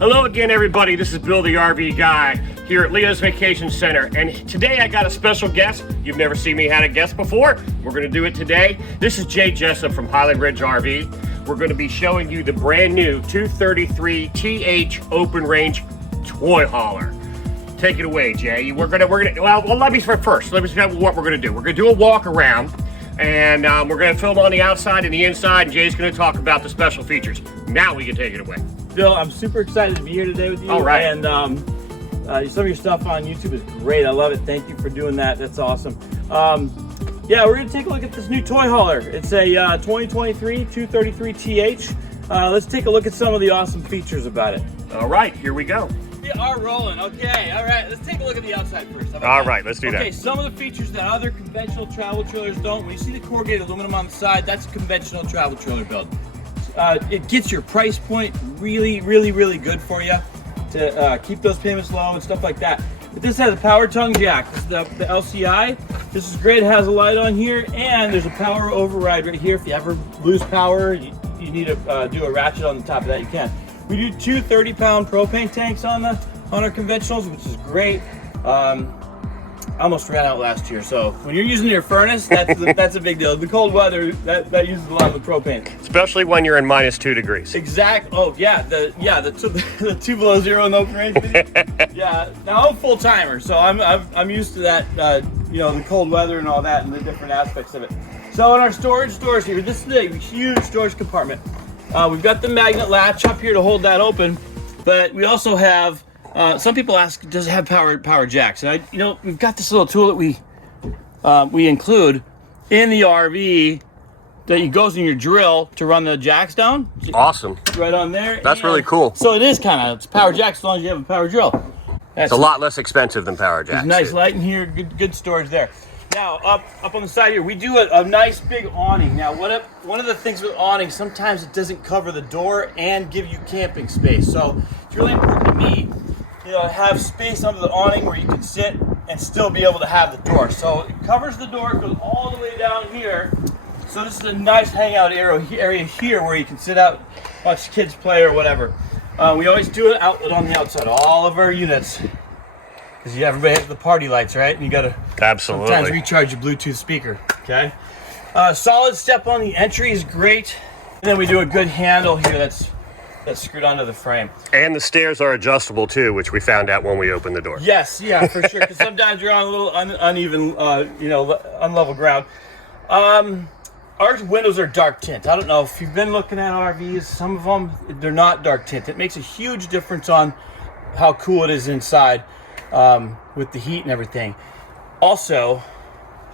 Hello again, everybody. This is Bill the RV guy here at Leo's Vacation Center. And today I got a special guest. You've never seen me had a guest before. We're going to do it today. This is JESSUP from Highland RV. We're going to be showing you the brand new 233 TH open range toy hauler. Take it away, Jay. Well, let me first. Let me tell you what we're going to do. We're going to do a walk around. And we're going to film on the outside and the inside, and Jay's going to talk about the special features. Now we can take it away. Bill, I'm super excited to be here today with you. All right. And some of your stuff on YouTube is great. I love it. Thank you for doing that. That's awesome. Yeah, we're going to take a look at this new toy hauler. It's a 2023 233 TH. Let's take a look at some of the awesome features about it. All right, here we go. We are rolling. Okay, all right. Let's take a look at the outside first. All right, let's do that. Okay, some of the features that other conventional travel trailers don't. When you see the corrugated aluminum on the side, that's a conventional travel trailer build. It gets your price point really good for you to keep those payments low and stuff like that. But this has a power tongue jack. This is the LCI. This is great. It has a light on here, and there's a power override right here. If you ever lose power, you need to do a ratchet on the top of that, you can. We do two 30-pound propane tanks on our conventionals, which is great. I almost ran out last year, so when you're using your furnace, that's a big deal. The cold weather that uses a lot of the propane, especially when you're in -2 degrees. Exact. Oh yeah, the 2 below zero in the open range. Yeah. Now I'm a full timer, so I'm used to that. You know, the cold weather and all that, and the different aspects of it. So in our storage here, this is a huge storage compartment. We've got the magnet latch up here to hold that open, but we also have, some people ask, does it have power jacks? And we've got this little tool that we include in the RV that goes in your drill to run the jacks down. Awesome. Right on there. That's really cool. So it is it's power jacks as long as you have a power drill. It's a lot less expensive than power jacks. Nice light in here, good storage there. Now, up on the side here, we do a nice big awning. Now, one of the things with awning, sometimes it doesn't cover the door and give you camping space. So it's really important to me, to have space under the awning where you can sit and still be able to have the door. So it covers the door, it goes all the way down here. So this is a nice hangout area here where you can sit out, watch kids play or whatever. We always do an outlet on the outside, all of our units. Because everybody has the party lights, right? And you got to sometimes recharge your Bluetooth speaker, okay? Solid step on the entry is great. And then we do a good handle here that's screwed onto the frame. And the stairs are adjustable too, which we found out when we opened the door. Yes, yeah, for sure. Because sometimes you're on a little uneven, unlevel ground. Our windows are dark tint. I don't know if you've been looking at RVs. Some of them, they're not dark tint. It makes a huge difference on how cool it is inside. With the heat and everything. Also,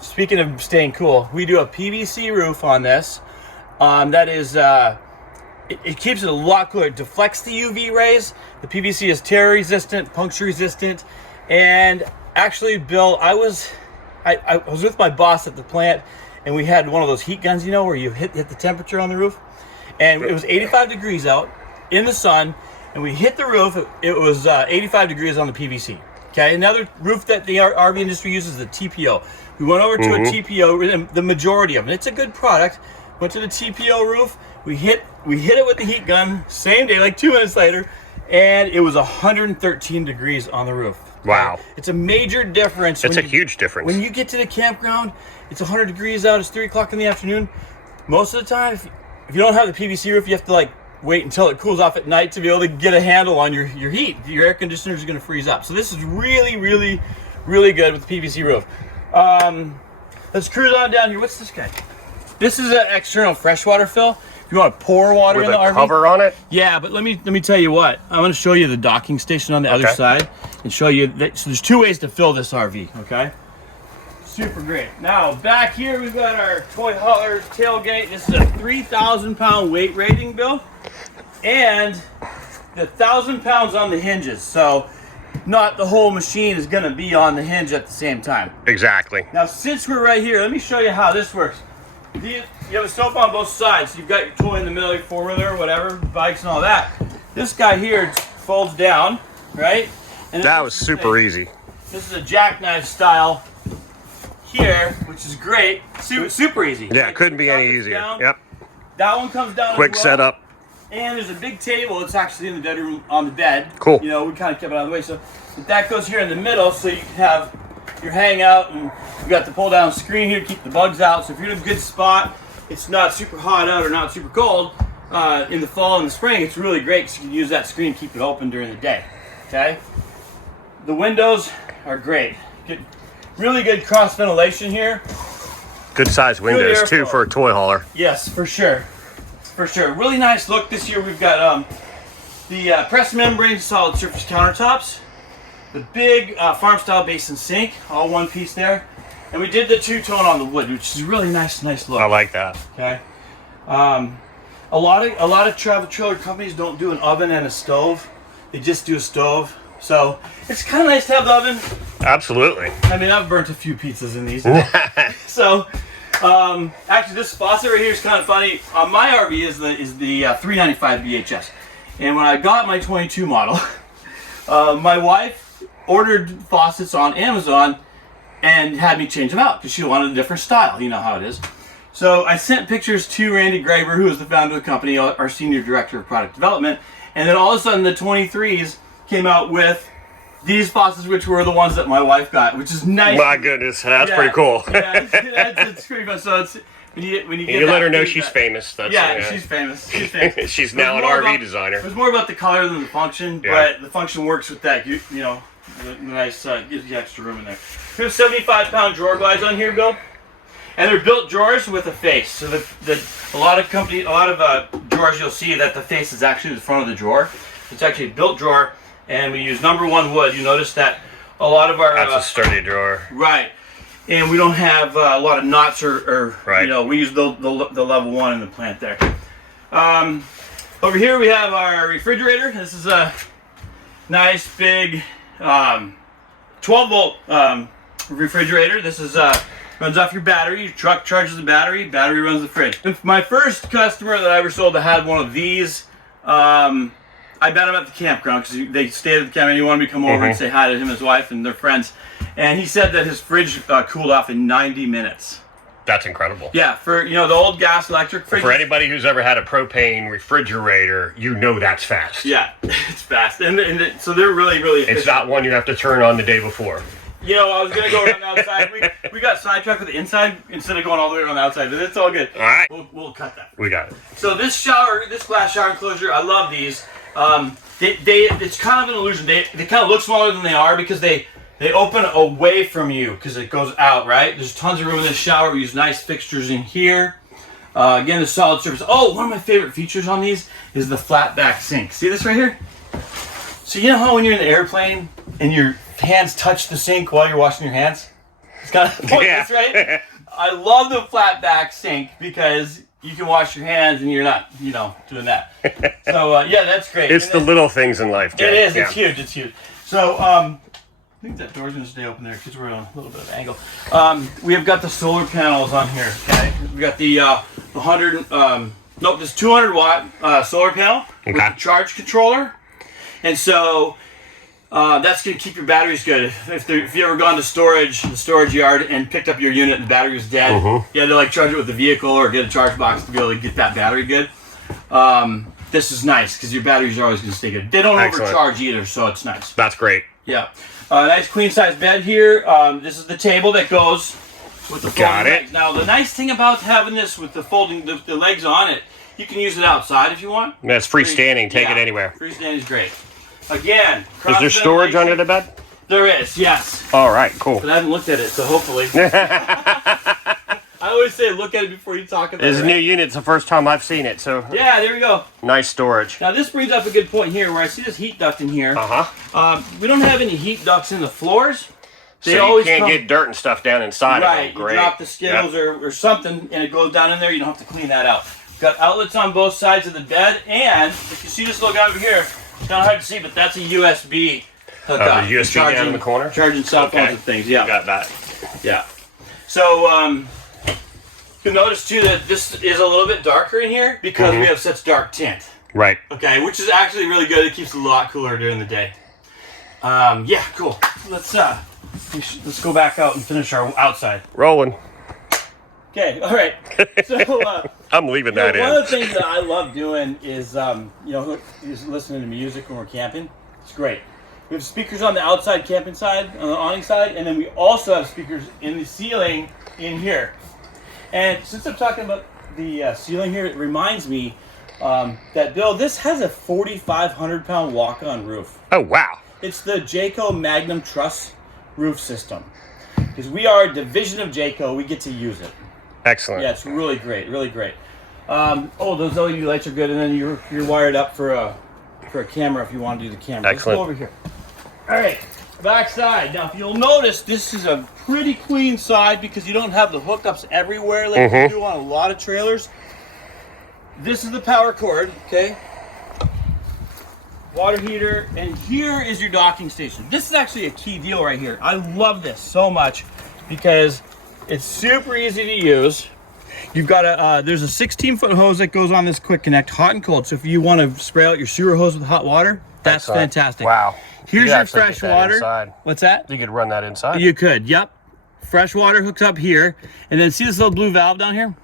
speaking of staying cool, we do a PVC roof on this. That is, it keeps it a lot cooler. It deflects the UV rays. The PVC is tear resistant, puncture resistant, and actually, Bill, I was with my boss at the plant, and we had one of those heat guns, where you hit the temperature on the roof, and it was 85 degrees out in the sun, and we hit the roof. It was 85 degrees on the PVC. Okay, another roof that the RV industry uses is the TPO. We went over to a TPO, the majority of them. It's a good product. Went to the TPO roof. We hit it with the heat gun, same day, like 2 minutes later, and it was 113 degrees on the roof. Okay? Wow. It's a major difference. It's a huge difference. When you get to the campground, it's 100 degrees out, it's 3 o'clock in the afternoon. Most of the time, if you don't have the PVC roof, you have to wait until it cools off at night to be able to get a handle on your heat. Your air conditioner is going to freeze up. So this is really good with the PVC roof. Let's cruise on down here. What's this guy? This is an external freshwater fill. If you want to pour water in the RV. With a cover on it? Yeah, but let me tell you what. I'm going to show you the docking station on the other side and show you that. So there's 2 ways to fill this RV, okay? Super great. Now, back here, we've got our toy hauler tailgate. This is a 3,000-pound weight rating, Bill. And the 1,000 pounds on the hinges. So not the whole machine is going to be on the hinge at the same time. Exactly. Now, since we're right here, let me show you how this works. You have a sofa on both sides. So you've got your toy in the middle, your four-wheeler, whatever, bikes and all that. This guy here folds down, right? And that was super easy. This is a jackknife style here, which is great. Super easy. Yeah, it couldn't be any easier. Down. Yep. That one comes down Quick as well. setup. And there's a big table. It's actually in the bedroom on the bed. Cool. You know, we kind of kept it out of the way. So that goes here in the middle, so you can have your hangout, and you got the pull down screen here to keep the bugs out. So if you're in a good spot, it's not super hot out or not super cold in the fall and the spring. It's really great because you can use that screen to keep it open during the day. Okay. The windows are great. Really good cross ventilation here. Good size windows too for a toy hauler. Yes, for sure. For sure. Really nice look this year. We've got the pressed membrane solid surface countertops, the big farm style basin sink, all one piece there, and we did the two-tone on the wood, which is a really nice look. I like that. Okay. A lot of travel trailer companies don't do an oven and a stove. They just do a stove. So it's kind of nice to have the oven. Absolutely. I mean, I've burnt a few pizzas in these. So, actually, this faucet right here is kind of funny. My RV is the 395 VHS, and when I got my 22 model, my wife ordered faucets on Amazon and had me change them out because she wanted a different style. You know how it is. So I sent pictures to Randy Graver, who is the founder of the company, our senior director of product development, and then all of a sudden the 23s came out with these faucets, which were the ones that my wife got, which is nice. My goodness, that's pretty cool. Yeah, it's pretty fun. So it's when you get you let her know she's famous. That's, she's famous. She's famous. She's now an RV designer. It was more about the color than the function, but the function works with that. You know, the nice gives you extra room in there. We have 75-pound drawer glides on here, Bill, and they're built drawers with a face. So a lot of drawers you'll see that the face is actually the front of the drawer. It's actually a built drawer. And we use #1 wood. You notice that a lot of our... That's a sturdy drawer. Right. And we don't have a lot of knots or right. You know, we use the level 1 in the plant there. Over here we have our refrigerator. This is a nice big 12-volt refrigerator. This is runs off your battery. Your truck charges the battery. Battery runs the fridge. My first customer that I ever sold that had one of these... I met him at the campground because they stayed at the camp and he wanted me to come over and say hi to him and his wife and their friends. And he said that his fridge cooled off in 90 minutes. That's incredible. Yeah, for the old gas electric fridge. For anybody who's ever had a propane refrigerator, you know that's fast. Yeah, it's fast. And so they're really efficient. It's not one you have to turn on the day before. You know, I was going to go around the outside. We got sidetracked with the inside instead of going all the way around the outside, but it's all good. All right. We'll cut that. We got it. So this glass shower enclosure, I love these. It's kind of an illusion. They kind of look smaller than they are because they open away from you because it goes out, right? There's tons of room in this shower. We use nice fixtures in here. Again, the solid surface. Oh, one of my favorite features on these is the flat back sink. See this right here? So you know how when you're in the airplane and your hands touch the sink while you're washing your hands? It's kind of pointless, right? I love the flat back sink because you can wash your hands and you're not, doing that. So, yeah, that's great. It's the little things in life, Jay. It is. Yeah. It's huge. It's huge. So, I think that door's going to stay open there because we're on a little bit of angle. We have got the solar panels on here, okay? We've got the 200 watt solar panel with the charge controller. And so that's going to keep your batteries good. If you ever gone to the storage yard and picked up your unit and the battery was dead, you had to charge it with the vehicle or get a charge box to be able to get that battery good. This is nice because your batteries are always going to stay good. They don't overcharge either, so it's nice. That's great. Yeah. Nice queen size bed here. This is the table that goes with the folding legs. Now the nice thing about having this with the folding the legs on it, you can use it outside if you want. That's freestanding. Take it anywhere. Freestanding is great. Again, is there storage under the bed? There is, yes. All right, cool. But I haven't looked at it, so hopefully. I always say look at it before you talk about it. It's a new unit. It's the first time I've seen it, so. Yeah, there we go. Nice storage. Now this brings up a good point here, where I see this heat duct in here. We don't have any heat ducts in the floors. They always can't get dirt and stuff down inside of them. Right, you drop the Skittles or something, and it goes down in there. You don't have to clean that out. Got outlets on both sides of the bed, and if you see this little guy over here, it's kind of hard to see, but that's a USB hookup. USB down in the corner? Charging cell phones and things, yeah. Got that. Yeah. So, you'll notice too that this is a little bit darker in here because we have such dark tint. Right. Okay, which is actually really good. It keeps it a lot cooler during the day. Yeah, cool. Let's go back out and finish our outside. Rolling. Okay, all right. So I'm leaving that one in. of the things that I love doing is is listening to music when we're camping. It's great. We have speakers on the outside camping side, on the awning side, and then we also have speakers in the ceiling in here. And since I'm talking about the ceiling here, it reminds me that, Bill, this has a 4,500 pound walk-on roof. Oh, wow. It's the Jayco Magnum Truss roof system. Because we are a division of Jayco, we get to use it. Excellent. Yeah, it's really great, really great. Those LED lights are good, and then you're wired up for a camera if you want to do the camera. Excellent. Let's go over here. All right, back side. Now, if you'll notice, this is a pretty clean side because you don't have the hookups everywhere like you do on a lot of trailers. This is the power cord, okay? Water heater, and here is your docking station. This is actually a key deal right here. I love this so much because it's super easy to use. You've got there's a 16-foot hose that goes on this quick connect, hot and cold. So if you want to spray out your sewer hose with hot water, that's fantastic. Wow. Here's your fresh water. Inside. What's that? You could run that inside. You could, yep. Fresh water hooks up here. And then see this little blue valve down here?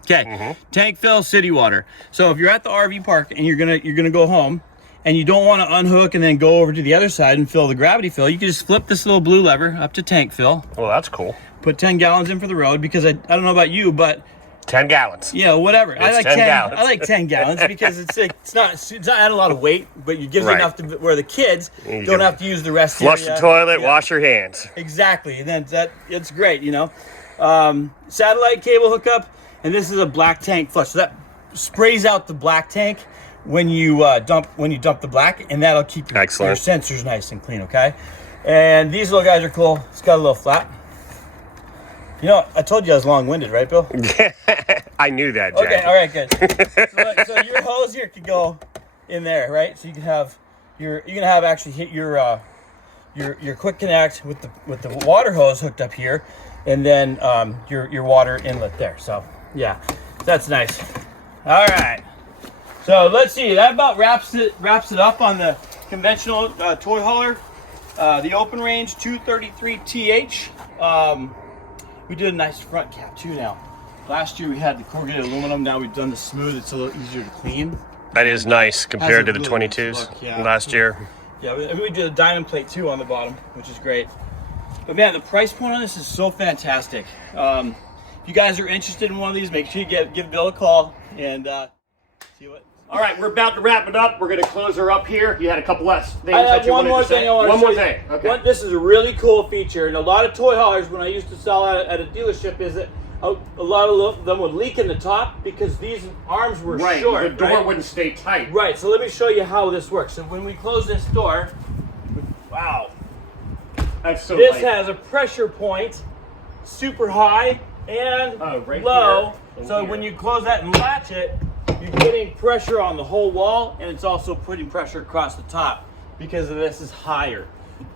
Okay, tank fill, city water. So if you're at the RV park and you're gonna go home and you don't want to unhook and then go over to the other side and fill the gravity fill, you can just flip this little blue lever up to tank fill. Well, that's cool. Put 10 gallons in for the road because I don't know about you, but 10 gallons. yeah, whatever. I like 10 gallons. I like 10 gallons because it's not add a lot of weight, but you give you enough to where the kids don't have to use the rest. Flush the toilet, wash your hands. Exactly, and then it's great, you know. Satellite cable hookup, and this is a black tank flush. So that sprays out the black tank when you dump the black, and that'll keep your sensors nice and clean. Okay, and these little guys are cool. It's got a little flap. You know, I told you I was long-winded, right, Bill? I knew that, Jack. Okay, all right, good. So your hose here could go in there, right? So you can have actually hit your quick connect with the water hose hooked up here, and then your water inlet there. So yeah, that's nice. All right. So let's see. That about wraps it up on the conventional toy hauler, the open range 233TH. We did a nice front cap too now. Last year we had the corrugated aluminum. Now we've done the smooth. It's a little easier to clean. That is nice compared to the really 22s last year. Yeah, we did a diamond plate too on the bottom, which is great. But man, the price point on this is so fantastic. If you guys are interested in one of these, make sure you give Bill a call and see what. All right, we're about to wrap it up. We're going to close her up here. You had a couple less things I that have you one wanted more to say. thing I want to One show more you. thing. Okay. This is a really cool feature, and a lot of toy haulers, when I used to sell at a dealership, is that a lot of them would leak in the top because these arms were short. The door wouldn't stay tight. Right, so let me show you how this works. So when we close this door, wow. That's so This light. has a pressure point, super high and right low. here. So when you close that and latch it, you're getting pressure on the whole wall, and it's also putting pressure across the top because of this is higher.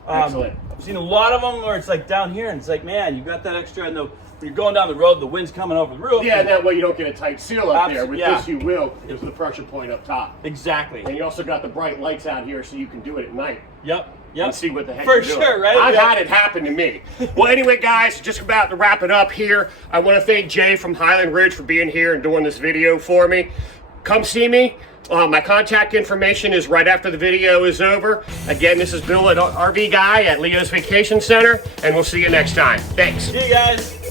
Excellent. I've seen a lot of them where it's like down here, and it's like, man, you got that extra, and when you're going down the road, the wind's coming over the roof. Yeah, that way you don't get a tight seal up there. With yeah. this, you will, because of the pressure point up top. Exactly. And you also got the bright lights out here, so you can do it at night. Yep. And see what the heck For you're doing. sure, right? I've Yeah. had it happen to me. Well, anyway, guys, just about to wrap it up here. I want to thank Jay from Highland Ridge for being here and doing this video for me. Come see me. My contact information is right after the video is over. Again, this is Bill at RV Guy at Leo's Vacation Center, and we'll see you next time. Thanks. See you guys.